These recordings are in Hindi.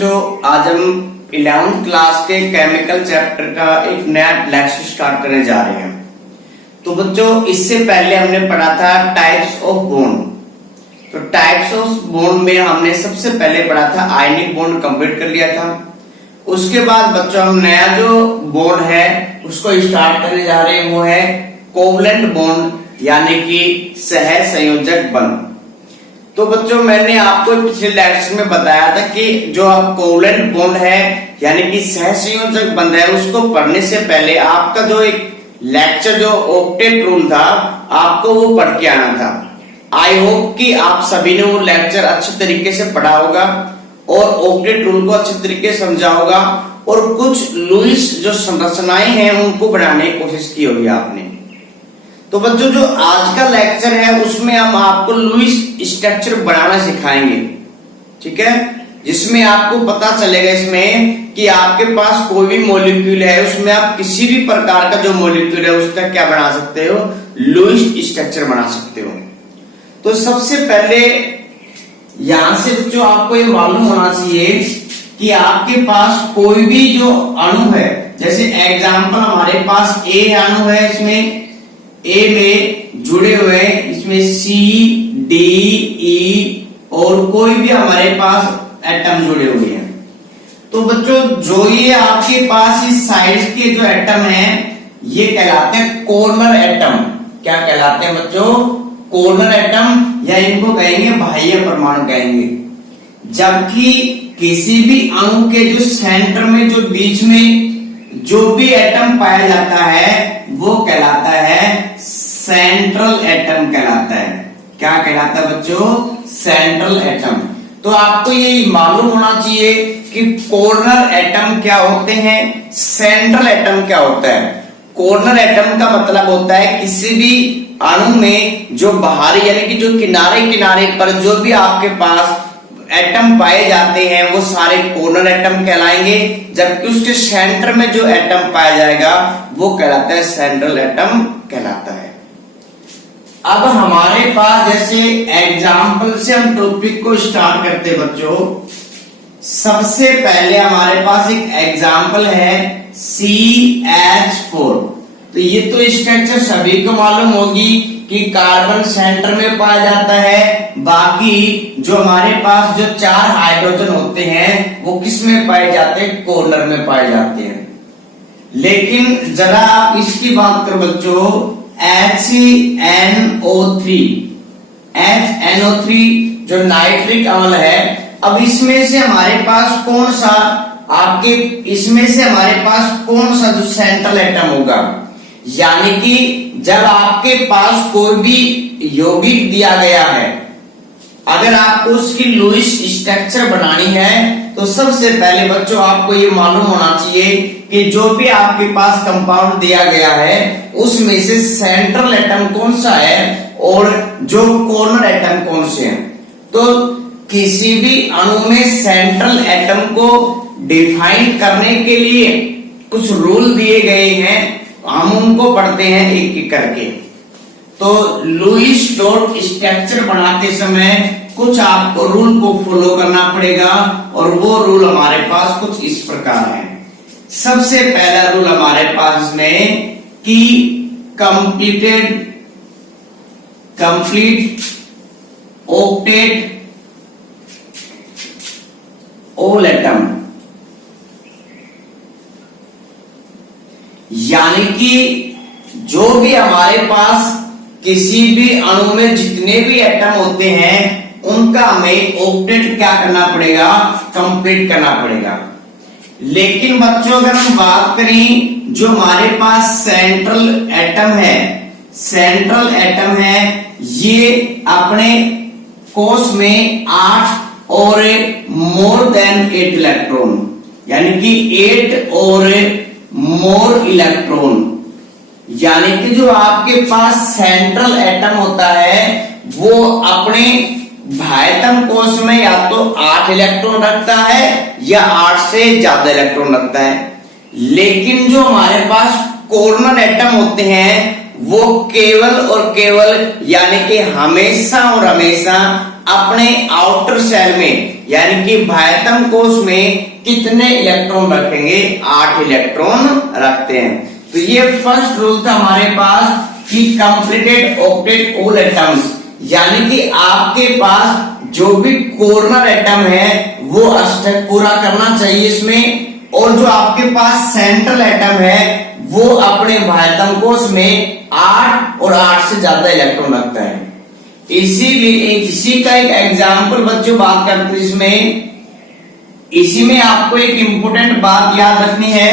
बच्चों, आज हम 11th क्लास के केमिकल चैप्टर का एक नया लेक्चर स्टार्ट करने जा रहे हैं। तो बच्चों, इससे पहले हमने पढ़ा था टाइप्स ऑफ बॉन्ड। तो टाइप्स ऑफ बॉन्ड में हमने सबसे पहले पढ़ा था आयनिक बॉन्ड, कंप्लीट कर लिया था। उसके बाद बच्चों हम नया जो बॉन्ड है उसको स्टार्ट करने जा रहे हैं, वो है कोवलेंट बॉन्ड, यानी कि सहसंयोजक बंध। तो बच्चों, मैंने आपको पिछले लेक्चर में बताया था कि जो आप कोवलेंट बॉन्ड है यानी कि सहसंयोजक बंध है, उसको पढ़ने से पहले आपका जो एक लेक्चर जो ऑक्टेट रूल था, आपको वो पढ़ के आना था। आई होप कि आप सभी ने वो लेक्चर अच्छे तरीके से पढ़ा होगा और ऑक्टेट रूल को अच्छे तरीके से समझा होगा और कुछ लुईस जो संरचनाएं हैं उनको बनाने की कोशिश की होगी आपने। तो बच्चों, जो आज का लेक्चर है उसमें हम आपको लुईस स्ट्रक्चर बनाना सिखाएंगे, ठीक है, जिसमें आपको पता चलेगा इसमें कि आपके पास कोई भी मॉलिक्यूल है, उसमें आप किसी भी प्रकार का जो मॉलिक्यूल है उसका क्या बना सकते हो, लुईस स्ट्रक्चर बना सकते हो। तो सबसे पहले यहां से बच्चों आपको ये मालूम होना चाहिए कि आपके पास कोई भी जो अणु है, जैसे एग्जाम्पल हमारे पास ए अणु है, इसमें ए में जुड़े हुए इसमें सी डी ई और कोई भी हमारे पास एटम जुड़े हुए हैं। तो बच्चों, जो ये आपके पास इस साइड के जो एटम हैं ये कहलाते हैं कॉर्नर एटम। क्या कहलाते हैं बच्चों? कॉर्नर एटम, या इनको कहेंगे बाह्य परमाणु कहेंगे। जबकि किसी भी अणु के जो सेंटर में जो बीच में जो भी एटम पाया जाता है वो कहलाता है सेंट्रल एटम कहलाता है। क्या कहलाता है बच्चों? Central atom. तो आपको ये मालूम होना चाहिए कि कॉर्नर एटम क्या होते हैं, सेंट्रल एटम क्या होता है। कॉर्नर एटम का मतलब होता है किसी भी अणु में जो बाहरी यानी कि जो किनारे किनारे पर जो भी आपके पास एटम पाए जाते हैं वो सारे कॉर्नर एटम कहलाएंगे, जबकि उसके सेंटर में जो एटम पाया जाएगा वो कहलाता है सेंट्रल एटम कहलाता है। अब हमारे पास जैसे एग्जाम्पल से हम टॉपिक को स्टार्ट करते बच्चों, सबसे पहले हमारे पास एक एग्जाम्पल है CH4। तो ये तो स्ट्रक्चर सभी को मालूम होगी कि कार्बन सेंटर में पाया जाता है, बाकी जो हमारे पास जो 4 हाइड्रोजन होते हैं वो किस में पाए जाते हैं? कॉर्नर में पाए जाते हैं। लेकिन जरा आप इसकी बात करो बच्चों, HNO3 जो नाइट्रिक अम्ल है, अब इसमें से हमारे पास कौन सा इसमें से हमारे पास कौन सा जो सेंट्रल एटम होगा? यानी कि जब आपके पास कोई भी यौगिक दिया गया है, अगर आपको उसकी लुईस स्ट्रक्चर बनानी है तो सबसे पहले बच्चों आपको ये मालूम होना चाहिए कि जो भी आपके पास कंपाउंड दिया गया है उसमें से सेंट्रल एटम कौन सा है और जो कॉर्नर एटम कौन से हैं। तो किसी भी अणु में सेंट्रल एटम को डिफाइन करने के लिए कुछ रूल दिए गए हैं, हम उनको पढ़ते हैं एक एक करके। तो लुईस डॉट स्ट्रक्चर बनाते समय कुछ आपको रूल को फॉलो करना पड़ेगा और वो रूल हमारे पास कुछ इस प्रकार है। सबसे पहला रूल हमारे पास इसमें कि कंप्लीट ऑक्टेट ऑल एटम, यानी कि जो भी हमारे पास किसी भी अणु में जितने भी एटम होते हैं उनका हमें ऑक्टेट क्या करना पड़ेगा? कंप्लीट करना पड़ेगा। लेकिन बच्चों, अगर हम बात करें जो हमारे पास सेंट्रल एटम है ये अपने कोश में 8 और मोर देन 8 इलेक्ट्रॉन, यानी कि 8 और मोर इलेक्ट्रॉन, यानी कि जो आपके पास सेंट्रल एटम होता है वो अपने बाह्यतम कोश में या तो 8 इलेक्ट्रॉन रखता है या 8 से ज्यादा इलेक्ट्रॉन रखता है। लेकिन जो हमारे पास कॉर्नर एटम होते हैं वो केवल और केवल यानी कि हमेशा और हमेशा अपने आउटर सेल में यानी कि बाह्यतम कोश में कितने इलेक्ट्रॉन रखेंगे? 8 इलेक्ट्रॉन रखते हैं। तो ये फर्स्ट रूल था हमारे पास कि कंप्लीटेड ऑक्टेट ऑल एटम्स, यानी कि आपके पास जो भी कॉर्नर एटम है वो अष्टक पूरा करना चाहिए इसमें, और जो आपके पास सेंट्रल एटम है वो अपने बाह्यतम कोश में 8 और 8 से ज्यादा इलेक्ट्रॉन रखता है। इसीलिए इसी का एक एग्जाम्पल बच्चों बात करते हैं इसमें। इसी में आपको एक इंपॉर्टेंट बात याद रखनी है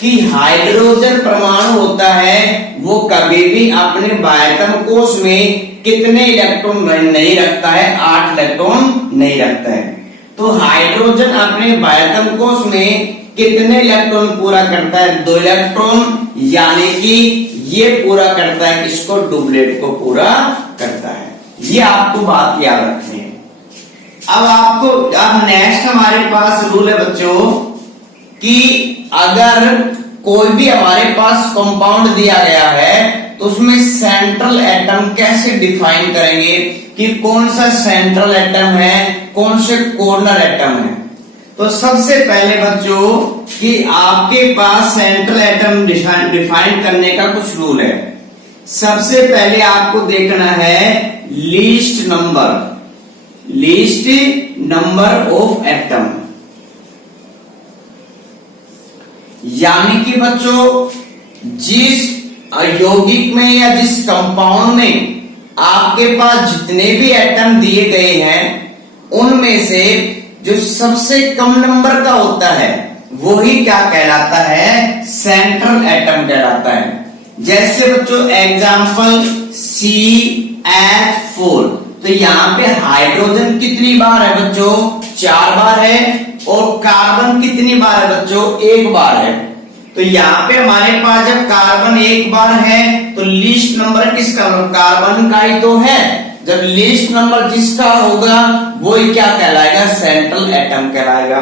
कि हाइड्रोजन परमाणु होता है वो कभी भी अपने बाह्यतम कोश में कितने इलेक्ट्रॉन नहीं रखता है? 8 इलेक्ट्रॉन नहीं रखता है। तो हाइड्रोजन अपने बाह्यतम कोश में कितने इलेक्ट्रॉन पूरा करता है? 2 इलेक्ट्रॉन, यानी कि ये पूरा करता है किसको? डुप्लेट को पूरा करता है। ये आपको बात याद रखनी है। अब नेक्स्ट हमारे पास रूल है बच्चों कि अगर कोई भी हमारे पास कंपाउंड दिया गया है तो उसमें सेंट्रल एटम कैसे डिफाइन करेंगे कि कौन सा सेंट्रल एटम है, कौन से कॉर्नर एटम है। तो सबसे पहले बच्चों कि आपके पास सेंट्रल एटम डिफाइन करने का कुछ रूल है। सबसे पहले आपको देखना है लीस्ट नंबर ऑफ एटम, यानी कि बच्चों जिस यौगिक में या जिस कंपाउंड में आपके पास जितने भी एटम दिए गए हैं उनमें से जो सबसे कम नंबर का होता है वो ही क्या कहलाता है? सेंट्रल एटम कहलाता है। जैसे बच्चों एग्जांपल CH4, तो यहाँ पे हाइड्रोजन कितनी बार है बच्चों? 4 बार है, और कार्बन कितनी बार है बच्चों? 1 बार है। तो यहाँ पे हमारे पास जब कार्बन 1 बार है तो लीस्ट नंबर किसका? कार्बन का ही तो है। जब लीस्ट नंबर जिसका होगा वो ही क्या कहलाएगा? सेंट्रल एटम कहलाएगा।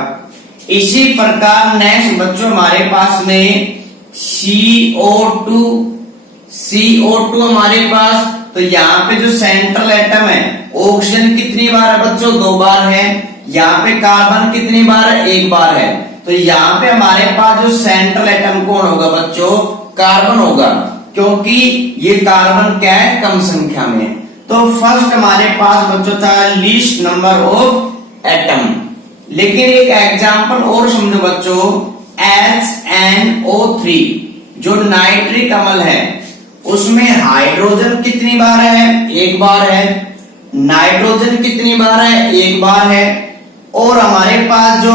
इसी प्रकार नेक्स्ट बच्चों हमारे पास में CO2 हमारे पास, तो यहाँ पे जो सेंट्रल एटम है ऑक्सीजन कितनी बार है बच्चों? 2 बार है। यहाँ पे कार्बन कितनी बार है? 1 बार है। तो यहाँ पे हमारे पास जो सेंट्रल एटम कौन होगा बच्चों? कार्बन होगा, क्योंकि ये कार्बन क्या है? कम संख्या में। तो फर्स्ट हमारे पास बच्चों था लीस्ट नंबर ऑफ एटम। लेकिन एक एग्जांपल और समझो बच्चों, HNO3 जो नाइट्रिक अम्ल है उसमें हाइड्रोजन कितनी बार है? 1 बार है। नाइट्रोजन कितनी बार है? 1 बार है। और हमारे पास जो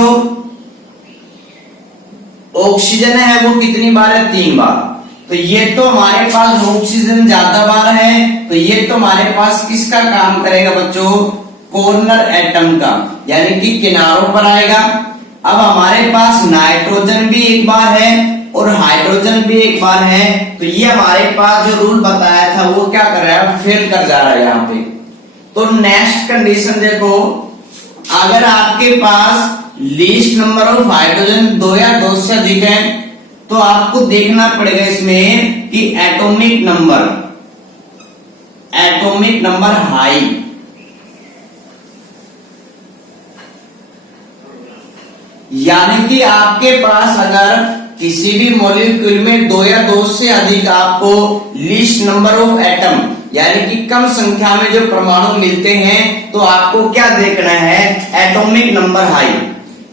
ऑक्सीजन है वो कितनी बार है? 3 बार। तो ये तो हमारे पास ऑक्सीजन ज्यादा बार है, तो ये तो हमारे पास किसका काम करेगा बच्चों? कॉर्नर एटम का, यानी कि किनारों पर आएगा। अब हमारे पास नाइट्रोजन भी 1 बार है और हाइड्रोजन भी 1 बार है, तो ये हमारे पास जो रूल बताया था वो क्या कर रहा है? फेल कर जा रहा है यहाँ पे। तो नेक्स्ट कंडीशन देखो, अगर आपके पास लीस्ट नंबर ऑफ हाइड्रोजन 2 या 2 से अधिक है तो आपको देखना पड़ेगा इसमें कि एटॉमिक नंबर हाई, यानी कि आपके पास अगर किसी भी मॉलिक्यूल में 2 या 2 से अधिक आपको लीस्ट नंबर ऑफ एटम यानी कि कम संख्या में जो परमाणु मिलते हैं तो आपको क्या देखना है? एटॉमिक नंबर हाई,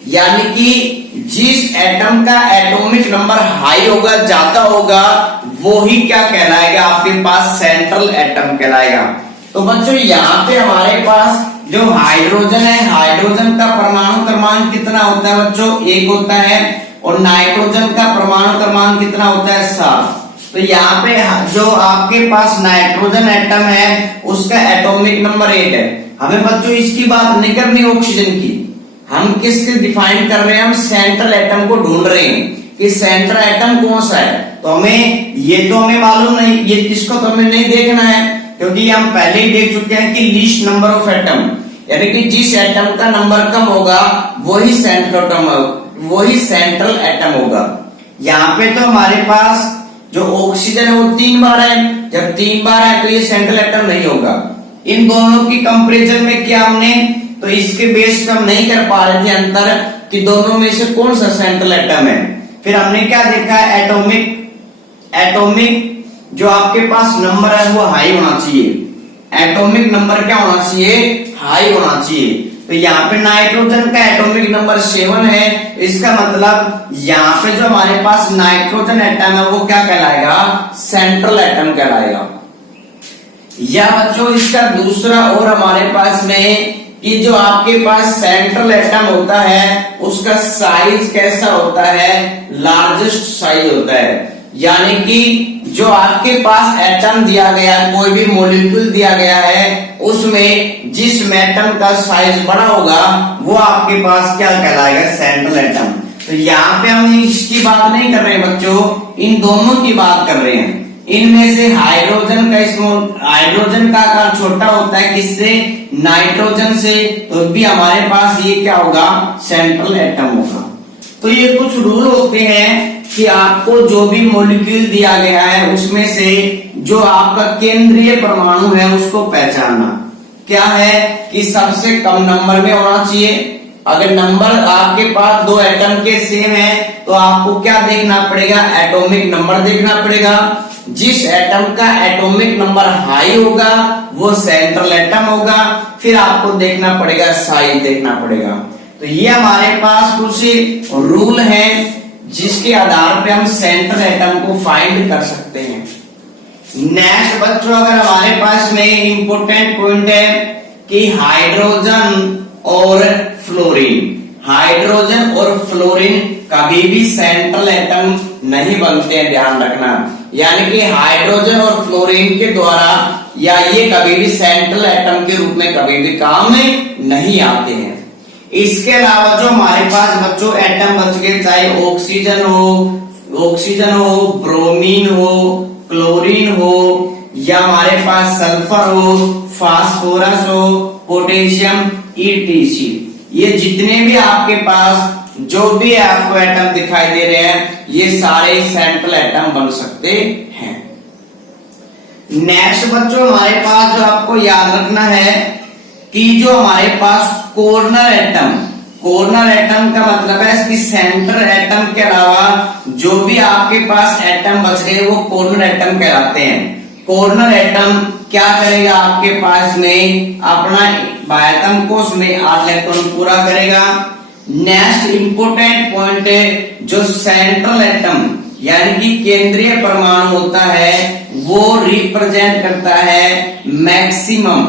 यानी कि जिस एटम का एटॉमिक नंबर हाई होगा, ज्यादा होगा, वो ही क्या कहलाएगा? आपके पास सेंट्रल एटम कहलाएगा। तो बच्चों यहाँ पे हमारे पास जो हाइड्रोजन है, हाइड्रोजन का परमाणु क्रमांक कितना होता है बच्चों? 1 होता है। और नाइट्रोजन का परमाणु क्रमांक कितना होता है? 7। तो यहाँ पे जो आपके पास नाइट्रोजन एटम है उसका एटॉमिक नंबर 8 है। हमें बच्चों इसकी बात नहीं करनी ऑक्सीजन की, हम किसके डिफाइन कर रहे हैं? हम सेंट्रल एटम को ढूंढ रहे हैं कि सेंट्रल एटम कौन सा है। तो हमें मालूम नहीं, ये किसको तो हमें नहीं देखना है, क्योंकि हम पहले ही देख चुके हैं कि लीस्ट नंबर ऑफ एटम, यानी कि जिस एटम का नंबर कम होगा वही सेंट्रल एटम होगा। यहाँ पे तो हमारे पास जो ऑक्सीजन है वो 3 बार है। जब 3 बार है तो ये सेंट्रल एटम नहीं होगा। इन दोनों की कंपैरिजन में किया हमने, तो इसके बेस पे हम नहीं कर पा रहे थे अंतर कि दोनों में से कौन सा सेंट्रल एटम है। फिर हमने क्या देखा, एटॉमिक जो आपके पास नंबर है वो हाई होना चाहिए। एटॉमिक नंबर क्या होना चाहिए, हाई होना चाहिए। तो यहाँ पे नाइट्रोजन का एटॉमिक नंबर 7 है, इसका मतलब यहाँ पे जो हमारे पास नाइट्रोजन एटम है वो क्या कहलाएगा, सेंट्रल एटम कहलाएगा। या बच्चों इसका दूसरा और हमारे पास में कि जो आपके पास सेंट्रल एटम होता है उसका साइज कैसा होता है, लार्जेस्ट साइज होता है। यानी कि जो आपके पास एटम दिया गया है, कोई भी मॉलिक्यूल दिया गया है, उसमें जिस एटम का साइज बड़ा होगा वो आपके पास क्या कहलाएगा, सेंट्रल एटम। तो यहाँ पे हम इसकी बात नहीं कर रहे हैं बच्चों, इन दोनों की बात कर रहे हैं। इनमें से हाइड्रोजन का आकार छोटा होता है किससे, नाइट्रोजन से, तो भी हमारे पास ये क्या होगा, सेंट्रल एटम होगा। तो ये कुछ रूल होते हैं कि आपको जो भी मॉलिक्यूल दिया गया है उसमें से जो आपका केंद्रीय परमाणु है उसको पहचानना। क्या है कि सबसे कम नंबर में होना चाहिए। अगर नंबर आपके पास दो एटम के सेम है तो आपको क्या देखना पड़ेगा, एटॉमिक नंबर देखना पड़ेगा। जिस एटम का एटॉमिक नंबर हाई होगा वो सेंट्रल एटम होगा। फिर आपको देखना पड़ेगा, साइज देखना पड़ेगा। तो ये हमारे पास कुछ रूल हैं जिसके आधार पे हम सेंट्रल एटम को फाइंड कर सकते हैं। नेक्स्ट बच्चों, अगर हमारे पास में इंपॉर्टेंट पॉइंट है कि हाइड्रोजन और फ्लोरीन, हाइड्रोजन और फ्लोरीन कभी भी सेंट्रल एटम नहीं बनते हैं, ध्यान रखना। यानी कि हाइड्रोजन और फ्लोरीन के द्वारा या ये कभी भी सेंट्रल एटम के रूप में कभी भी काम में नहीं आते हैं। इसके अलावा जो हमारे पास बच्चों एटम बच गए, चाहे ऑक्सीजन हो, ब्रोमीन हो, क्लोरीन हो, या हमारे पास सल्फर हो, फास्फोरस हो, पोटेशियम, ETC, ये जितने भी आपके पास जो भी आपको एटम दिखाई दे रहे हैं ये सारे सेंट्रल एटम बन सकते हैं। नेक्स्ट बच्चों, हमारे पास जो आपको याद रखना है कि जो हमारे पास कॉर्नर एटम का मतलब है कि सेंटर एटम के अलावा जो भी आपके पास एटम बच गए वो कॉर्नर एटम कहलाते हैं। कॉर्नर एटम क्या करेगा, आपके पास में अपना बाह्यतम कोश में 8 इलेक्ट्रॉन पूरा करेगा। नेक्स्ट इंपोर्टेंट पॉइंट है, जो सेंट्रल एटम यानी कि केंद्रीय परमाणु होता है वो रिप्रेजेंट करता है मैक्सिमम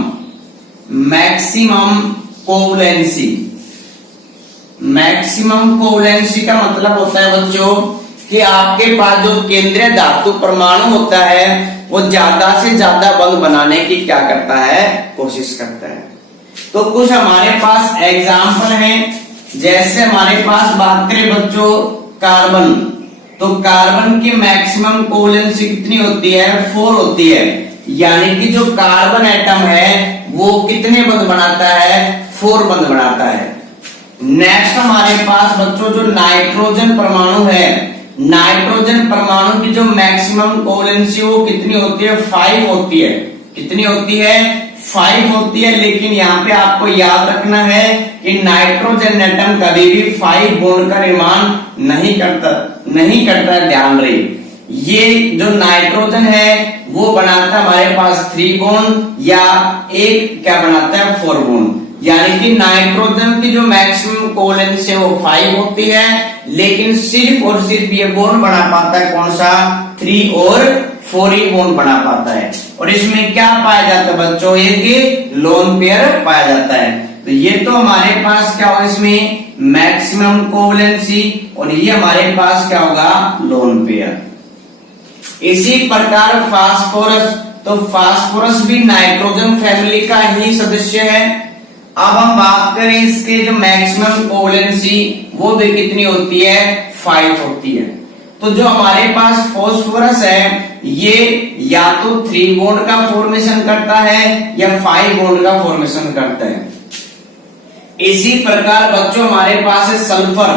कोवलेंसी। मैक्सिमम कोवलेंसी का मतलब होता है बच्चों कि आपके पास जो केंद्रीय धातु परमाणु होता है वो ज्यादा से ज्यादा बंध बनाने की क्या करता है, कोशिश करता है। तो कुछ हमारे पास एग्जाम्पल हैं, जैसे हमारे पास बात करें बच्चों कार्बन, तो कार्बन की मैक्सिमम कोवलेंसी कितनी होती है, 4 होती है। यानी कि जो कार्बन एटम है वो कितने बंध बनाता है, 4 बंध बनाता है। नेक्स्ट हमारे पास बच्चों जो नाइट्रोजन परमाणु है, नाइट्रोजन परमाणु की जो मैक्सिमम कोवलेंसी वो कितनी होती है, 5 होती है। कितनी होती है, 5 होती है। लेकिन यहाँ पे आपको याद रखना है कि नाइट्रोजन एटम कभी भी 5 बॉन्ड का निर्माण नहीं करता है, ध्यान रहे। ये जो नाइट्रोजन है वो बनाता है हमारे पास 3 बॉन्ड या एक क्या बनाता है, 4 बॉन्ड। यानी कि नाइट्रोजन की जो मैक्सिमम कोवलेंसी है वो 5 होती है, लेकिन सिर्फ और सिर्फ ये बॉन्ड बना पाता है कौन सा, 3 और 4 ही बॉन्ड बना पाता है। और इसमें क्या पाया जाता है बच्चों, एक लोन पेयर पाया जाता है। तो ये तो हमारे पास क्या होगा, इसमें मैक्सिमम कोवलेंसी, और ये हमारे पास क्या होगा, लोन पेयर। इसी प्रकार फास्फोरस, तो फास्फोरस भी नाइट्रोजन फैमिली का ही सदस्य है। अब हम बात करें इसके जो मैक्सिमम कोवलेंसी वो भी कितनी होती है, 5 होती है। तो जो हमारे पास फास्फोरस है ये या तो 3 बॉन्ड का फॉर्मेशन करता है या 5 बॉन्ड का फॉर्मेशन करता है। इसी प्रकार बच्चों हमारे पास है सल्फर,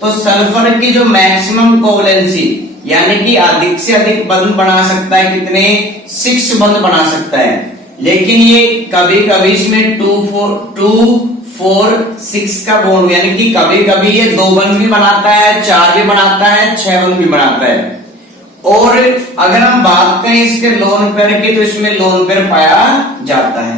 तो सल्फर की जो मैक्सिमम कोवलेंसी यानी कि अधिक से अधिक बंध बना सकता है, कितने, 6 बंध बना सकता है। लेकिन ये कभी कभी इसमें 2 4 6 का बॉन्ड, यानी कि कभी कभी ये 2 बंध भी बनाता है, 4 भी बनाता है, 6 बंध भी बनाता है। और अगर हम बात करें इसके लोन पेयर की, तो इसमें लोन पेयर पाया जाता है।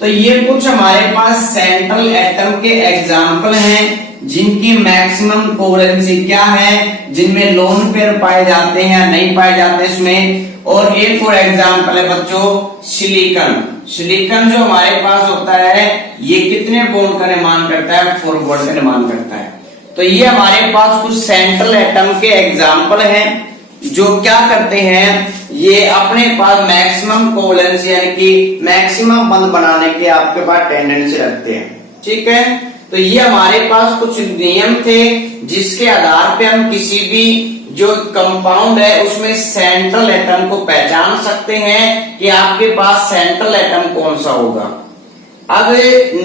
तो ये कुछ हमारे पास सेंट्रल एटम के एग्जाम्पल हैं जिनकी मैक्सिमम कोवैलेंसी क्या है, जिनमें लोन पेयर पाए जाते हैं या नहीं पाए जाते इसमें। और एक और एग्जाम्पल है बच्चों सिलिकॉन। सिलिकॉन जो हमारे पास होता है ये कितने बॉन्ड का निर्माण करता है, 4 बॉन्ड का निर्माण करता है। तो ये हमारे पास कुछ सेंट्रल एटम के एग्जाम्पल हैं जो क्या करते हैं, ये अपने पास मैक्सिमम कोवैलेंसी यानी कि मैक्सिमम बंध बनाने के आपके पास टेंडेंसी रखते हैं। ठीक है, तो ये हमारे पास कुछ नियम थे जिसके आधार पे हम किसी भी जो कंपाउंड है उसमें सेंट्रल एटम को पहचान सकते हैं कि आपके पास सेंट्रल एटम कौन सा होगा। अब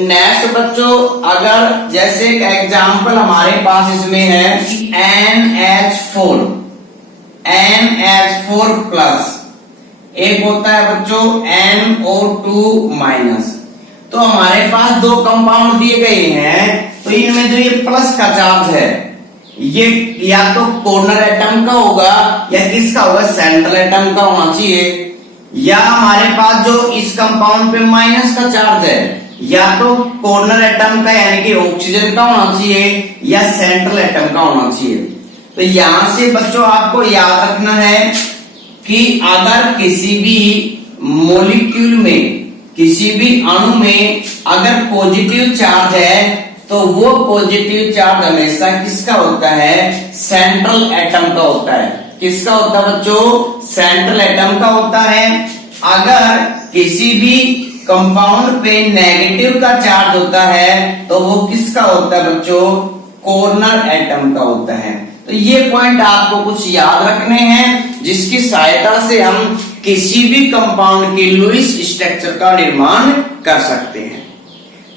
नेक्स्ट बच्चों, अगर जैसे एक एग्जांपल हमारे पास इसमें है NH4 प्लस, एक होता है बच्चों NO2 माइनस। तो हमारे पास 2 कंपाउंड दिए गए हैं, तो इनमें जो ये प्लस का चार्ज है ये या तो कॉर्नर एटम का होगा या किसका होगा, सेंट्रल एटम का होना चाहिए। या हमारे पास जो इस कंपाउंड पे माइनस का चार्ज है या तो कॉर्नर एटम का यानी कि ऑक्सीजन का होना चाहिए या सेंट्रल एटम का होना चाहिए। तो यहां से बच्चों आपको याद रखना है कि अगर किसी भी मॉलिक्यूल में, किसी भी अणु में अगर पॉजिटिव चार्ज है तो वो पॉजिटिव चार्ज हमेशा किसका होता है, सेंट्रल एटम का होता है। किसका होता है बच्चों, सेंट्रल एटम का होता है। अगर किसी भी कंपाउंड पे नेगेटिव का चार्ज होता है तो वो किसका होता है बच्चों, कॉर्नर एटम का होता है। तो ये पॉइंट आपको कुछ याद रखने हैं जिसकी सहायता से हम किसी भी कंपाउंड की लुईस स्ट्रक्चर का निर्माण कर सकते हैं।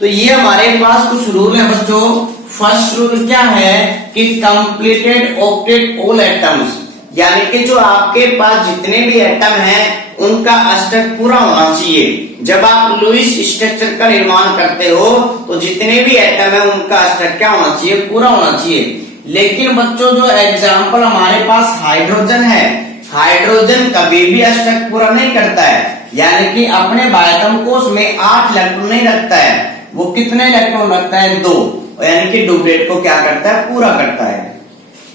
तो ये हमारे पास कुछ रूल है बच्चों। फर्स्ट रूल क्या है कि कंप्लीटेड ऑक्टेट ऑल एटम्स, यानी कि जो आपके पास जितने भी एटम हैं उनका अष्टक पूरा होना चाहिए। जब आप लुईस स्ट्रक्चर का निर्माण करते हो तो जितने भी एटम है उनका अष्टक क्या होना चाहिए, पूरा होना चाहिए। लेकिन बच्चों जो एग्जाम्पल हमारे पास हाइड्रोजन है, हाइड्रोजन कभी भी अष्टक पूरा नहीं करता है, यानी कि अपने बायतम कोश में 8 इलेक्ट्रॉन नहीं रखता है, वो कितने इलेक्ट्रॉन रखता है, 2, यानी कि डुप्लेट को क्या करता है, पूरा करता है।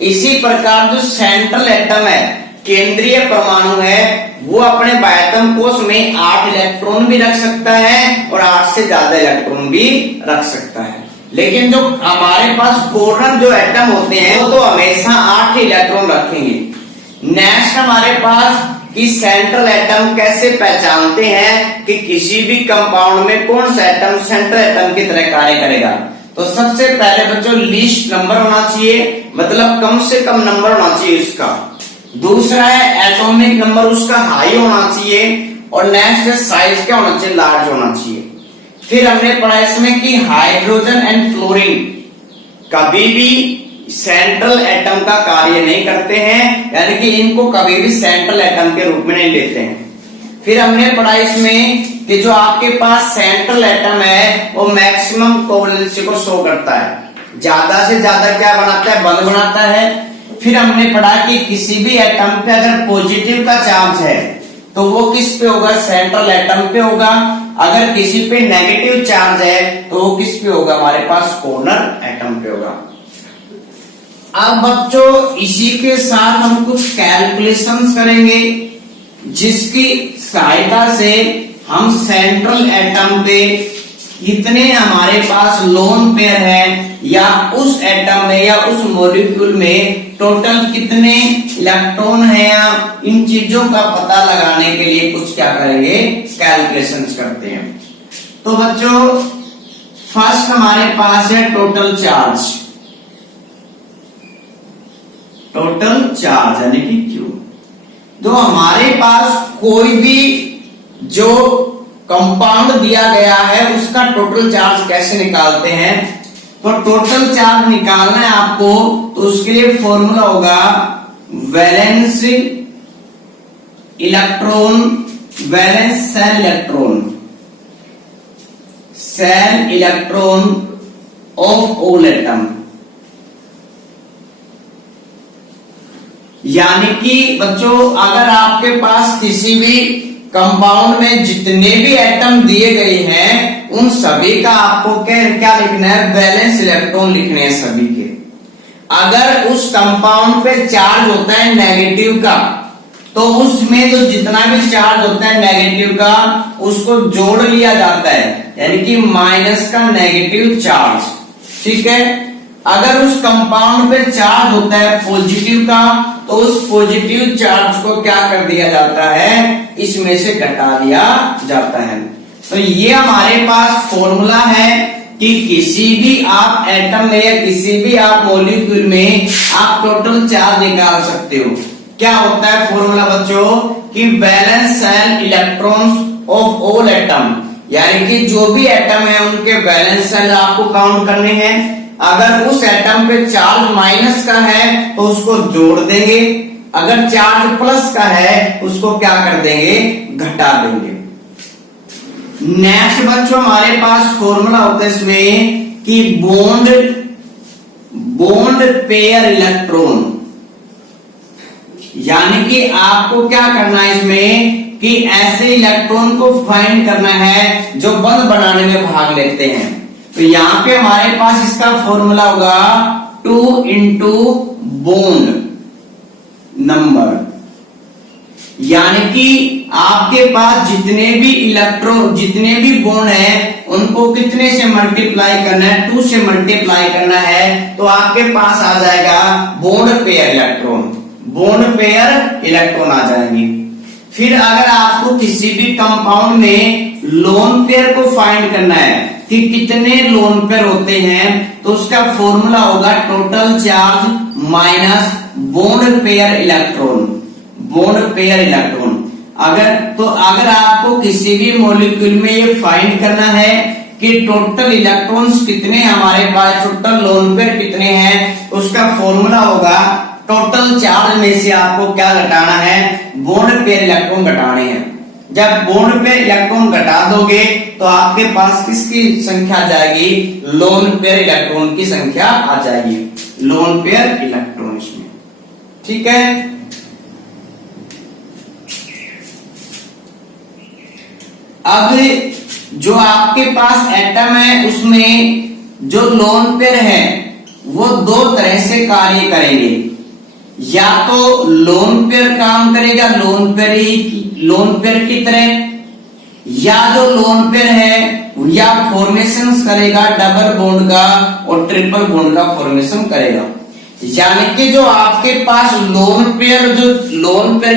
इसी प्रकार जो सेंट्रल एटम है, केंद्रीय परमाणु है, वो अपने बायतम कोश में 8 इलेक्ट्रॉन भी रख सकता है और 8 से ज्यादा इलेक्ट्रॉन भी रख सकता है। लेकिन जो हमारे पास कॉर्नर जो एटम होते हैं वो तो हमेशा 8 इलेक्ट्रॉन रखेंगे। नेक्स्ट हमारे पास कि सेंट्रल एटम कैसे पहचानते हैं कि किसी भी कंपाउंड में कौन सा एटम सेंट्रल एटम की तरह कार्य करेगा। तो सबसे पहले बच्चों लीस्ट नंबर होना चाहिए, मतलब कम से कम नंबर होना चाहिए उसका। दूसरा है एटॉमिक नंबर उसका हाई होना चाहिए और नेक्स्ट साइज क्या होना चाहिए, लार्ज होना चाहिए। फिर हमने पढ़ा इसमें कि हाइड्रोजन एंड फ्लोरीन कभी भी सेंट्रल एटम का कार्य नहीं करते हैं, यानी कि इनको कभी भी सेंट्रल एटम के रूप में नहीं लेते हैं। फिर हमने पढ़ा इसमें कि जो आपके पास सेंट्रल एटम है वो मैक्सिमम कोवैलेंसी को शो करता है, ज्यादा से ज्यादा क्या बनाता है, बंध बनाता है। फिर हमने पढ़ा कि किसी भी एटम पे अगर पॉजिटिव का चार्ज है तो वो किस पे होगा, सेंट्रल एटम पे होगा। अगर किसी पे नेगेटिव चार्ज है तो वो किस पे होगा, हमारे पास कॉर्नर एटम पे होगा। अब बच्चों इसी के साथ हम कुछ कैलकुलेशंस करेंगे जिसकी सहायता से हम सेंट्रल एटम पे कितने हमारे पास लोन पेयर है या उस एटम में या उस मॉलिक्यूल में टोटल कितने इलेक्ट्रॉन है या इन चीजों का पता लगाने के लिए कुछ क्या करेंगे, कैलकुलेशंस करते हैं। तो बच्चों फर्स्ट हमारे पास है टोटल चार्ज, टोटल चार्ज यानी कि Q। तो हमारे पास कोई भी जो कंपाउंड दिया गया है उसका टोटल चार्ज कैसे निकालते हैं, तो टोटल चार्ज निकालना है आपको तो उसके लिए फॉर्मूला होगा valence electron, valence shell electron, cell electron of all atom. यानी कि बच्चों अगर आपके पास किसी भी कंपाउंड में जितने भी एटम दिए गए हैं उन सभी का आपको क्या लिखना है, बैलेंस इलेक्ट्रॉन लिखने हैं सभी के। अगर उस कंपाउंड पे चार्ज होता है नेगेटिव का तो उसमें जो जितना भी चार्ज होता है नेगेटिव का उसको जोड़ लिया जाता है, यानी कि माइनस का नेगेटिव चार्ज। ठीक है, अगर उस कंपाउंड पे चार्ज होता है पॉजिटिव का तो उस पॉजिटिव चार्ज को क्या कर दिया जाता है, इसमें से घटा दिया जाता है। तो ये हमारे पास फॉर्मूला है कि किसी भी आप एटम में या किसी भी आप मॉलिक्यूल में आप टोटल चार्ज निकाल सकते हो। क्या होता है फॉर्मूला बच्चों कि balance cell electrons of all atom, यानी कि जो भी एटम है उनके बैलेंस सेल आपको काउंट करने हैं। अगर उस एटम पे चार्ज माइनस का है तो उसको जोड़ देंगे, अगर चार्ज प्लस का है उसको क्या कर देंगे, घटा देंगे। नेक्स्ट बच्चों हमारे पास फॉर्मूला होता है इसमें कि बॉन्ड पेयर इलेक्ट्रॉन, यानी कि आपको क्या करना है इसमें कि ऐसे इलेक्ट्रॉन को फाइंड करना है जो बंध बनाने में भाग लेते हैं। तो यहां पे हमारे पास इसका फॉर्मूला होगा 2 into बॉन्ड नंबर, यानी कि आपके पास जितने भी इलेक्ट्रॉन जितने भी बॉन्ड है उनको कितने से मल्टीप्लाई करना है, 2 से मल्टीप्लाई करना है, तो आपके पास आ जाएगा bond pair electron, bond pair electron आ जाएंगे। फिर अगर आपको किसी भी कंपाउंड में लोन पेयर को फाइंड करना है कि कितने लोन पेयर होते हैं तो उसका फॉर्मूला होगा total charge minus bond pair electron, bond pair electron. अगर आपको किसी भी मॉलिक्यूल में ये फाइंड करना है कि टोटल इलेक्ट्रॉन्स कितने हमारे पास, टोटल लोन पेयर कितने हैं, उसका फॉर्मूला होगा टोटल चार्ज में से आपको क्या घटाना है, बॉन्ड पेयर इलेक्ट्रॉन घटाने हैं। जब बॉन्ड पेयर इलेक्ट्रॉन घटा दोगे तो आपके पास किसकी संख्या आ जाएगी, लोन पेयर इलेक्ट्रॉन की संख्या आ जाएगी, लोन पेयर इलेक्ट्रॉन इसमें। ठीक है, अब जो आपके पास एटम है उसमें जो लोन पेयर है वो 2 तरह से कार्य करेंगे, या तो लोन पेयर काम करेगा लोन पेयर की तरह, या जो लोन पेयर है या फॉर्मेशन करेगा डबल बॉन्ड का और ट्रिपल बॉन्ड का फॉर्मेशन करेगा। यानी कि जो आपके पास लोन पेयर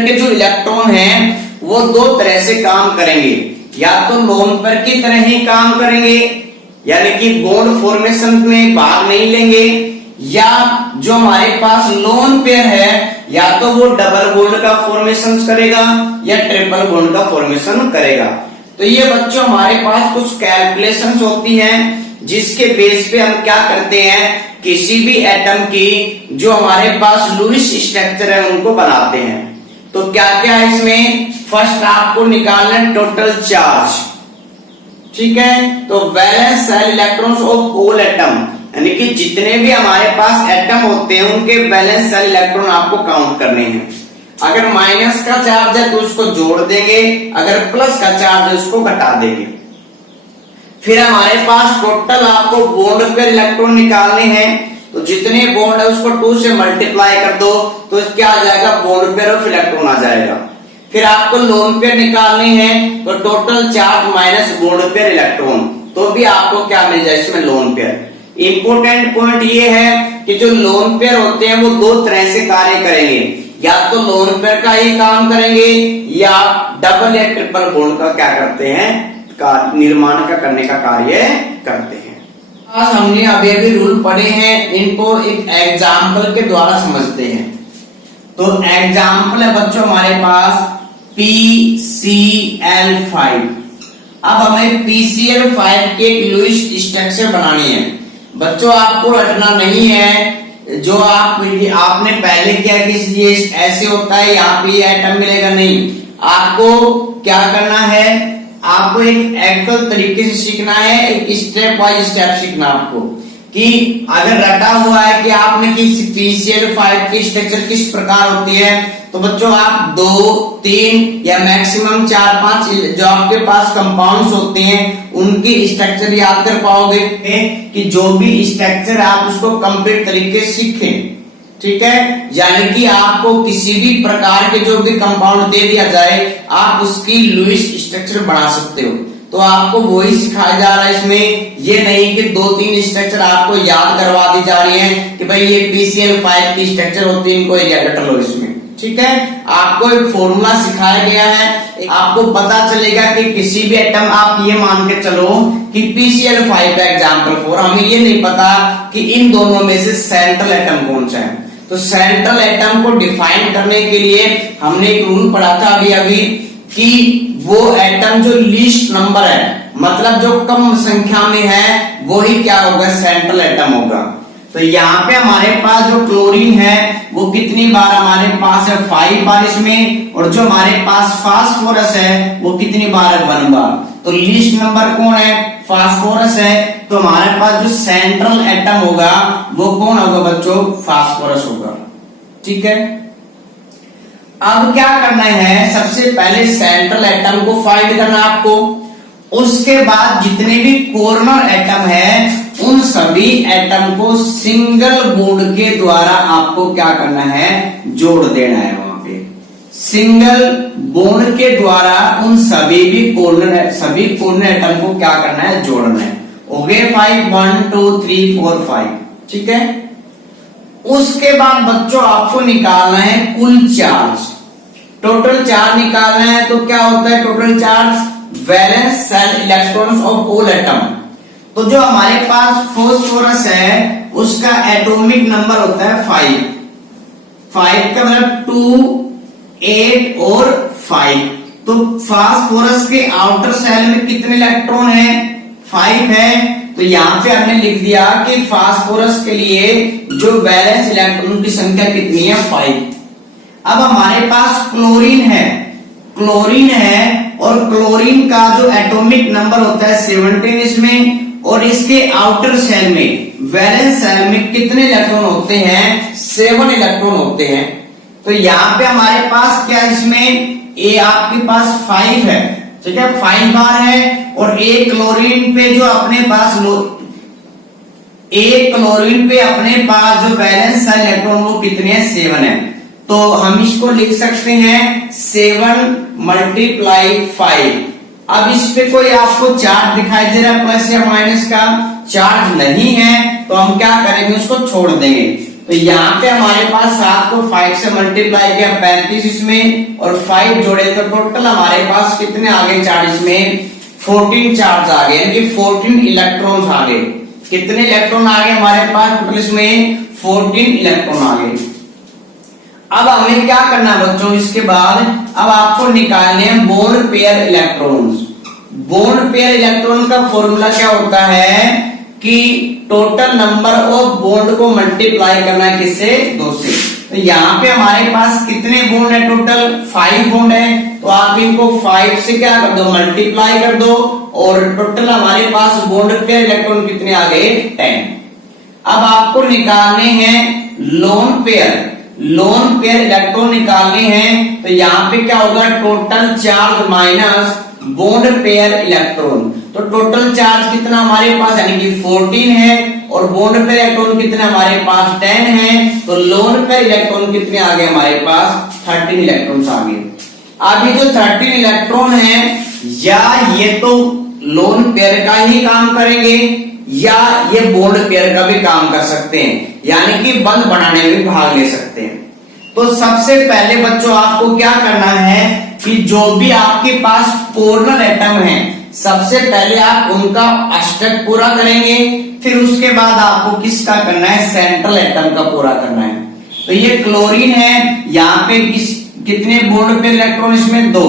के जो इलेक्ट्रॉन हैं वो 2 तरह से काम करेंगे, या तो लोन पेयर की तरह ही काम करेंगे यानी कि बॉन्ड फॉर्मेशन में भाग नहीं लेंगे, या जो हमारे पास लोन पेयर है या तो वो डबल बॉन्ड का फॉर्मेशन करेगा या ट्रिपल बॉन्ड का फॉर्मेशन करेगा। तो ये बच्चों हमारे पास कुछ कैलकुलेशंस होती हैं जिसके बेस पे हम क्या करते हैं, किसी भी एटम की जो हमारे पास लुईस स्ट्रक्चर है उनको बनाते हैं। तो क्या क्या है इसमें, फर्स्ट आपको निकालना है टोटल चार्ज। ठीक है, तो balance cell electrons of all atom, यानी कि जितने भी हमारे पास एटम होते हैं उनके बैलेंस सेल इलेक्ट्रॉन आपको काउंट करने हैं। अगर माइनस का चार्ज है तो उसको जोड़ देंगे, अगर प्लस का चार्ज है उसको घटा देंगे। फिर हमारे पास टोटल आपको बॉन्ड पेयर इलेक्ट्रॉन निकालने हैं, तो जितने बॉन्ड है उसको 2 से मल्टीप्लाई कर दो तो क्या आ जाएगा, बॉन्ड पेयर ऑफ इलेक्ट्रॉन आ जाएगा। फिर आपको लोन पेयर निकालने हैं तो total charge minus bond pair electron, तो भी आपको क्या मिल जाए इसमें, लोन पेयर। इंपोर्टेंट पॉइंट ये है कि जो लोन पेयर होते हैं वो 2 तरह से कार्य करेंगे, या तो लोन पेयर का ही काम करेंगे या डबल या ट्रिपल बॉन्ड का क्या करते हैं, निर्माण का करने का कार्य करते हैं। आज हमने अभी रूल पढ़े हैं, इनको एक एग्जाम्पल के द्वारा समझते हैं। तो एग्जाम्पल है बच्चों हमारे पास PCl5। अब हमें PCl5 के एक लुईस स्ट्रक्चर बनानी है। बच्चों आपको रटना नहीं है, जो आपने पहले किया कि ये ऐसे होता है, यहाँ पे एटम मिलेगा, नहीं। आपको क्या करना है, आपको एक एक्चुअल तरीके से सीखना है, एक स्टेप बाय स्टेप सीखना आपको, कि अगर रटा हुआ है कि आपने किसी PCl5 की स्ट्रक्चर किस प्रकार होती है, तो बच्चों आप 2, 3 या मैक्सिमम 4, 5 जो आपके पास कंपाउंड्स होते हैं उनकी स्ट्रक्चर याद कर पाओगे, कि जो भी स्ट्रक्चर आप उसको कंप्लीट तरीके से सीखें। ठीक है, यानी कि आपको किसी भी प्रकार के जो भी कंपाउंड दे दिया जाए आप उसकी लुईस स्ट्रक्चर बना सकते हो। तो आपको वही सिखाया जा रहा है इसमें, ये नहीं कि 2-3 स्ट्रक्चर आपको याद करवा दी जा रही है कि भाई ये PCl5 की स्ट्रक्चर होती है, इनको रट लो इसमें। ठीक है, आपको एक फॉर्मूला सिखाया गया है, आपको पता चलेगा कि किसी भी एटम, आप ये मान के चलो कि PCl5 का एग्जाम्पल फॉर, हमें ये नहीं पता कि इन दोनों में से सेंट्रल एटम कौन सा है। तो सेंट्रल एटम को डिफाइन करने के लिए हमने एक रूल पढ़ा था अभी कि वो एटम जो लीस्ट नंबर है, मतलब जो कम संख्या में है, वही क्या होगा, सेंट्रल एटम होगा। तो यहाँ पे हमारे पास जो क्लोरीन है वो कितनी बार हमारे पास है, 5 बार इसमें, और जो हमारे पास फास्फोरस है वो कितनी बार है, 1 बार। तो लीस्ट नंबर कौन है, फास्फोरस है। तो हमारे पास जो सेंट्रल एटम होगा वो कौन होगा बच्चों, फास्फोरस होगा। ठीक है, अब क्या करना है, सबसे पहले सेंट्रल एटम को फाइंड करना आपको, उसके बाद जितने भी कॉर्नर एटम है उन सभी एटम को सिंगल बॉन्ड के द्वारा आपको क्या करना है, जोड़ देना है। वहां पे सिंगल बॉन्ड के द्वारा उन सभी कॉर्नर एटम को क्या करना है, जोड़ना है। हो गए 5, 1, 2, 3, 4, 5। ठीक है, उसके बाद बच्चों आपको निकालना है कुल चार्ज, टोटल चार्ज निकालना है। तो क्या होता है total charge, valence shell electrons of all atom. तो जो हमारे पास फास्फोरस है उसका एटॉमिक नंबर होता है 5 का मतलब 2, 8 और 5। तो फास्फोरस के आउटर शेल में कितने इलेक्ट्रॉन है, 5 है। तो यहां पे हमने लिख दिया कि फास्फोरस के लिए जो वैलेंस इलेक्ट्रॉन की संख्या कितनी है, 5। अब हमारे पास क्लोरीन है और क्लोरीन का जो एटॉमिक नंबर होता है 17 इसमें, और इसके आउटर शेल में, वैलेंस शेल में कितने इलेक्ट्रॉन होते हैं, 7 इलेक्ट्रॉन होते हैं। तो यहाँ पे हमारे पास क्या, इसमें ए आपके पास 5 है, ठीक है, 5 बार है, और एक क्लोरीन पे जो अपने पास जो वैलेंस शेल इलेक्ट्रॉन वो कितने हैं, 7 है। तो हम इसको लिख सकते हैं 7 × 5। अब इस पे कोई आपको चार्ज दिखाई दे रहा है प्लस या माइनस का, चार्ज नहीं है, तो हम क्या करेंगे, उसको छोड़ देंगे। तो यहाँ पे हमारे पास 7 को 5 से मल्टीप्लाई किया, 35 इसमें, और 5 जोड़े तो टोटल हमारे पास कितने आ गए चार्ज, इसमें 14 चार्ज आ गए, यानी 14 इलेक्ट्रॉन्स आ गए। कितने इलेक्ट्रॉन आ गए हमारे पास टोटल, इसमें 14 इलेक्ट्रॉन आ गए। अब हमें क्या करना है बच्चों, इसके बाद अब आपको निकालने हैं bond pair electrons. Bond pair electron का फॉर्मूला क्या होता है कि टोटल नंबर ऑफ बॉन्ड को मल्टीप्लाई करना है किससे, 2 से। तो यहाँ पे हमारे पास कितने बॉन्ड है, टोटल 5 बॉन्ड है। तो आप इनको 5 से क्या कर दो, मल्टीप्लाई कर दो, और टोटल हमारे पास बॉन्ड पेयर इलेक्ट्रॉन कितने आ गए, 10। अब आपको निकालने हैं लोन पेयर इलेक्ट्रॉन निकालने हैं। तो यहाँ पे क्या होगा, total charge minus bond pair electron. तो टोटल चार्ज कितना हमारे पास, यानी कि 14 है, और बॉन्ड पेयर इलेक्ट्रॉन कितने हमारे पास, 10 है। तो लोन पेयर इलेक्ट्रॉन कितने आ गए हमारे पास, 13 इलेक्ट्रॉन आ गए। अब ये जो 13 इलेक्ट्रॉन है, या ये तो लोन पेयर का ही काम करेंगे, या ये बॉन्ड पेयर का भी काम कर सकते हैं, यानी कि बंध बनाने में भाग ले सकते हैं। तो सबसे पहले बच्चों आपको क्या करना है कि जो भी आपके पास कॉर्नर एटम है, सबसे पहले आप उनका अष्टक पूरा करेंगे, फिर उसके बाद आपको किसका करना है, सेंट्रल एटम का पूरा करना है। तो ये क्लोरीन है, यहाँ पे कितने बॉन्ड पे इलेक्ट्रॉन, इसमें 2।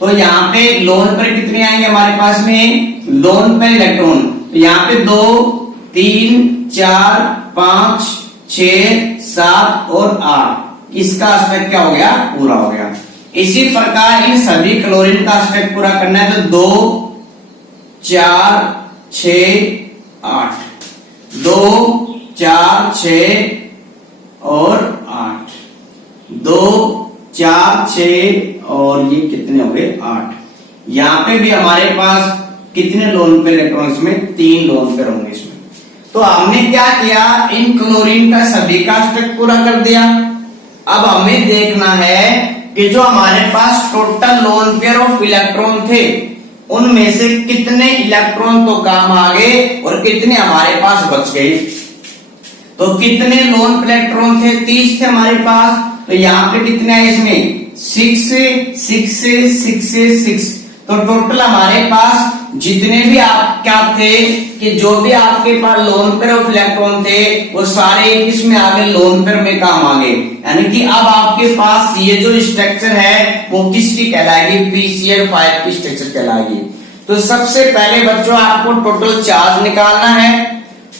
तो यहाँ पे लोन पर कितने आएंगे हमारे पास में, लोन पर इलेक्ट्रॉन, तो यहाँ पे 2, 3, 4, 5, 6, 7 और 8, इसका अष्टक क्या हो गया, पूरा हो गया। इसी प्रकार इन सभी क्लोरीन का अष्टक पूरा करना है तो 2 4 6 8, 2 4 6 और 8, 2 4 6 और ये कितने हो गए 8। यहाँ पे भी हमारे पास कितने लोन पेयर इलेक्ट्रॉन, इसमें 3 लोन पेयर होंगे इसमें। तो हमने क्या किया, इन क्लोरीन का सभी का अष्टक पूरा कर दिया। अब हमें देखना है कि जो हमारे पास total lone pair of electron थे उनमें से कितने इलेक्ट्रॉन तो काम आ गए और कितने हमारे पास बच गए। तो कितने लोन इलेक्ट्रॉन थे, 30 थे हमारे पास। तो यहाँ पे कितने आए इसमें 6 6 6 6। तो टोटल हमारे पास जितने भी आप क्या थे कि जो भी आपके पास लोन पेयर ऑफ इलेक्ट्रॉन थे वो सारे किसमें आ गए, लोन पेयर में काम आ गए। यानी कि अब आपके पास ये जो स्ट्रक्चर है वो किसकी कहलाएगी, PCl5 की स्ट्रक्चर कहलाएगी। तो सबसे पहले बच्चों आपको टोटल चार्ज निकालना है।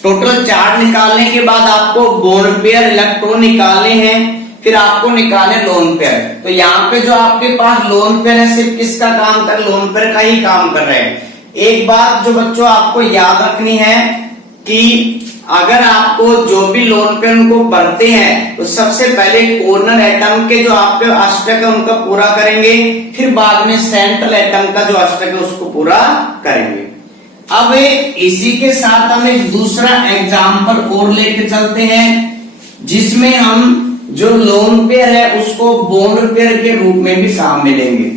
टोटल चार्ज निकालने के बाद आपको बॉन्ड पेयर इलेक्ट्रॉन निकालने हैं, फिर आपको निकाले लोन पेयर। तो यहाँ पे जो आपके पास लोन पेयर है सिर्फ किसका काम कर, लोन पेयर का ही काम कर रहे हैं। एक बात जो बच्चों आपको याद रखनी है कि अगर आपको जो भी लोन पेयर उनको बढ़ते हैं तो सबसे पहले कॉर्नर एटम के जो आपके अष्टक है उनका पूरा करेंगे, फिर बाद में सेंट्रल एटम का जो अष्टक है उसको पूरा करेंगे। अब इसी के साथ हम एक दूसरा एग्जाम्पल और लेके चलते हैं जिसमें हम जो लोन पेयर है उसको बॉन्ड पेयर के रूप में भी काम में लेंगे।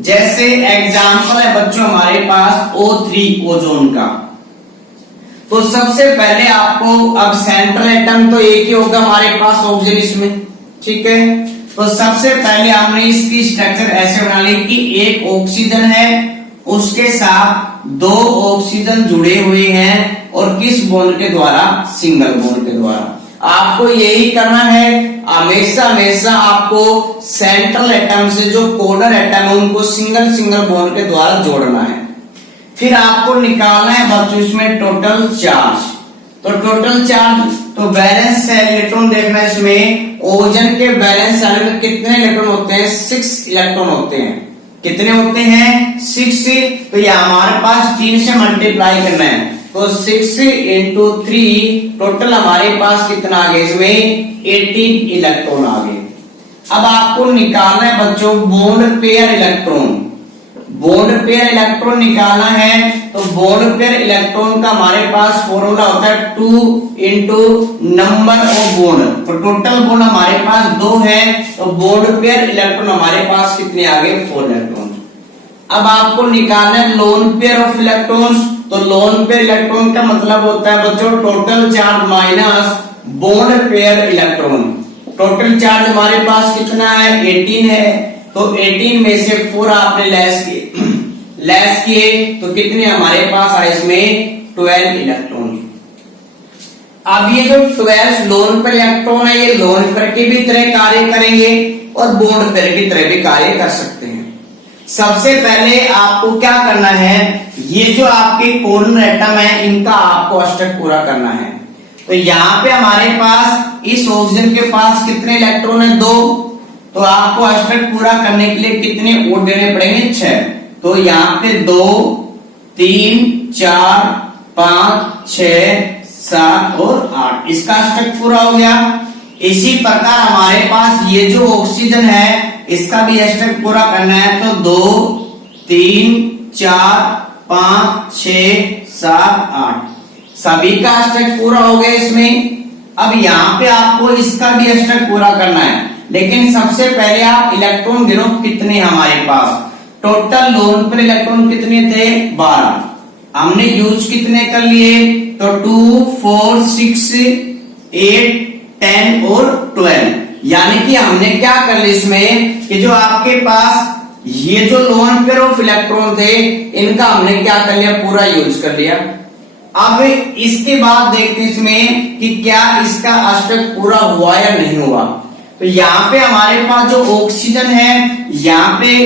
जैसे एग्जाम्पल है बच्चों हमारे पास O3 ओजोन का। तो सबसे पहले आपको, अब सेंट्रल एटम तो एक ही होगा हमारे पास ऑक्सीजन इसमें, ठीक है। तो सबसे पहले हमने इसकी स्ट्रक्चर ऐसे बना ली कि एक ऑक्सीजन है उसके साथ 2 ऑक्सीजन जुड़े हुए हैं और किस बॉन्ड के द्वारा, सिंगल बॉन्ड के द्वारा। आपको यही करना है, हमेशा हमेशा आपको सेंट्रल एटम से जो कॉर्नर एटम है उनको सिंगल सिंगल बॉन्ड के द्वारा जोड़ना है। फिर आपको निकालना है बच्चों इसमें टोटल चार्ज। तो टोटल चार्ज, तो बैलेंस इलेक्ट्रॉन देखना है इसमें। ओजन के बैलेंस सेल में कितने इलेक्ट्रॉन होते हैं, 6 इलेक्ट्रॉन होते हैं। कितने होते हैं, 6। तो ये हमारे पास 3 से मल्टीप्लाई करना है, तो 6 into 3 टोटल हमारे पास कितना आ गया, इसमें 18 इलेक्ट्रॉन आ गए। अब आपको निकालना है बच्चों bond pair electron. Bond pair electron निकालना है तो बॉन्ड पेयर इलेक्ट्रॉन का हमारे पास फॉर्मूला होता है 2 into नंबर ऑफ बॉन्ड। तो टोटल बॉन्ड हमारे पास 2 है, तो बॉन्ड पेयर इलेक्ट्रॉन हमारे पास कितने आ गए, 4 इलेक्ट्रॉन। अब आपको निकालना है लोन पेयर ऑफ इलेक्ट्रॉन्स। तो लोन पेयर इलेक्ट्रॉन का मतलब होता है बच्चों total charge minus bond pair electron. Total charge हमारे पास कितना है, 18 है। तो 18 में से 4 आपने लेस किए तो कितने हमारे पास आए, इसमें 12 इलेक्ट्रॉन। अब ये जो 12 लोन पेयर इलेक्ट्रॉन है ये लोन पेयर की भी तरह कार्य करेंगे और बॉन्ड पेयर की तरह भी कार्य कर सकते हैं। सबसे पहले आपको क्या करना है, ये जो आपके कॉर्नर एटम है इनका आपको अष्टक पूरा करना है। तो यहाँ पे हमारे पास इस ऑक्सीजन के पास कितने इलेक्ट्रॉन है, 2। तो आपको अष्टक पूरा करने के लिए कितने और देने पड़ेंगे, 6। तो यहाँ पे 2 3 4 5 6 7 और 8 इसका अष्टक पूरा हो गया। इसी प्रकार हमारे पास ये जो ऑक्सीजन है इसका भी अष्टक पूरा करना है। तो 2 3 4 5 6 7 8 सभी का अष्टक पूरा हो गया इसमें। अब यहाँ पे आपको इसका भी अष्टक पूरा करना है, लेकिन सबसे पहले आप इलेक्ट्रॉन गिनो कितने हमारे पास। टोटल लोन पेयर इलेक्ट्रॉन कितने थे, 12। हमने यूज कितने कर लिए, तो 2 4 6 8 10 और 12। यानी कि हमने क्या कर लिया इसमें कि जो आपके पास ये जो लोन पेयर ऑफ इलेक्ट्रॉन थे इनका हमने क्या कर लिया, पूरा यूज कर लिया। अब इसके बाद देखते इसमें कि क्या इसका अष्टक पूरा हुआ या नहीं हुआ। तो यहाँ पे हमारे पास जो ऑक्सीजन है यहाँ पे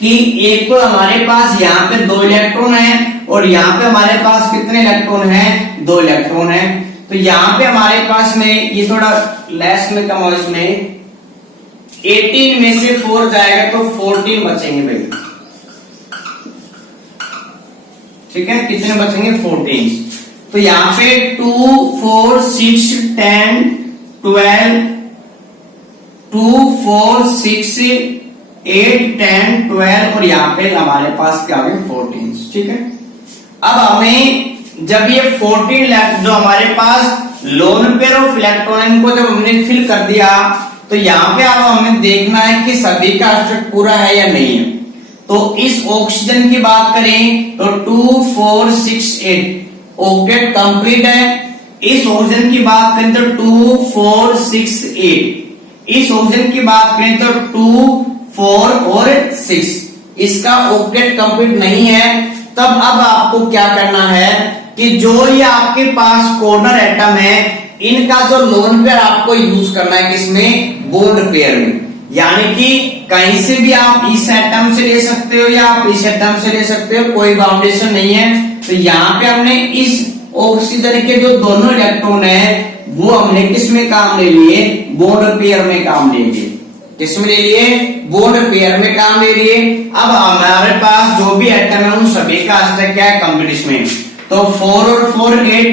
कि एक तो हमारे पास यहाँ पे 2 इलेक्ट्रॉन है और यहाँ पे हमारे पास कितने इलेक्ट्रॉन है, 2 इलेक्ट्रॉन है। तो यहाँ पे हमारे पास में ये थोड़ा लेस में कम हो इसमें, 18 में से 4 जाएगा तो 14 बचेंगे भाई, ठीक है। कितने बचेंगे? 14। तो यहाँ पे 2 4 6 10 12 2 4 6 8 10 12 और यहाँ पे हमारे पास क्या आ गए? 14, ठीक है। अब हमें जब ये 14 जो हमारे पास लोन पेयर ऑफ इलेक्ट्रॉन को जब हमने फिल कर दिया, तो यहाँ पे अब हमें देखना है कि सभी का स्ट्रक्चर पूरा है या नहीं है। तो इस ऑक्सीजन की बात करें तो 2 4 6 8 ऑक्टेट कंप्लीट है। इस ऑक्सीजन की बात करें तो 2 4 6 8। इस ऑक्सीजन की बात करें तो 2 4 और 6। इसका ऑक्टेट कंप्लीट नहीं है। तब अब आपको क्या करना है कि जो ये आपके पास कॉर्नर एटम है, इनका जो लोन पेयर आपको यूज करना है किसमें? बॉन्ड पेयर में। यानी कि कहीं से भी आप इस एटम से ले सकते हो या आप इस एटम से ले सकते हो, कोई बाउंडेशन नहीं है। तो यहाँ पे हमने इस ऑक्सीजन के जो दोनों इलेक्ट्रॉन है वो हमने किस में काम ले लिए? बॉन्ड पेयर में काम ले लिए। किसमें ले लिए? बॉन्ड पेयर में काम ले लिए। अब हमारे पास जो भी एटम है उन सभी का स्ट्रक्चर क्या है? कंप्लीट में। तो 4 और 4 8,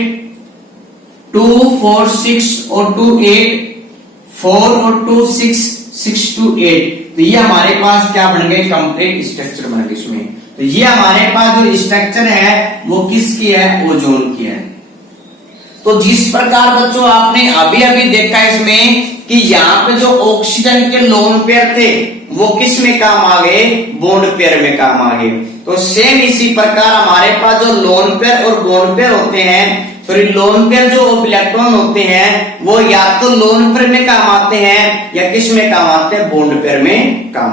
2 4 6 और 2 8, 4 और 2 6 6 2 8। तो ये हमारे पास क्या बन गए? कंप्लीट स्ट्रक्चर बन गए इसमें। तो ये हमारे पास जो स्ट्रक्चर है वो किसकी है? ओजोन की है। तो जिस प्रकार बच्चों आपने अभी अभी देखा इसमें कि यहाँ पे जो ऑक्सीजन के लोन पेयर थे वो किस में काम आ गए? बॉन्ड पेयर में काम आ गए। तो सेम इसी प्रकार हमारे पास जो लोन पेयर और बॉन्ड पेयर होते हैं, सॉरी लोन पेयर जो इलेक्ट्रॉन होते हैं वो या तो लोन पेयर में काम आते हैं या किस में काम आते हैं? बॉन्ड पेयर में काम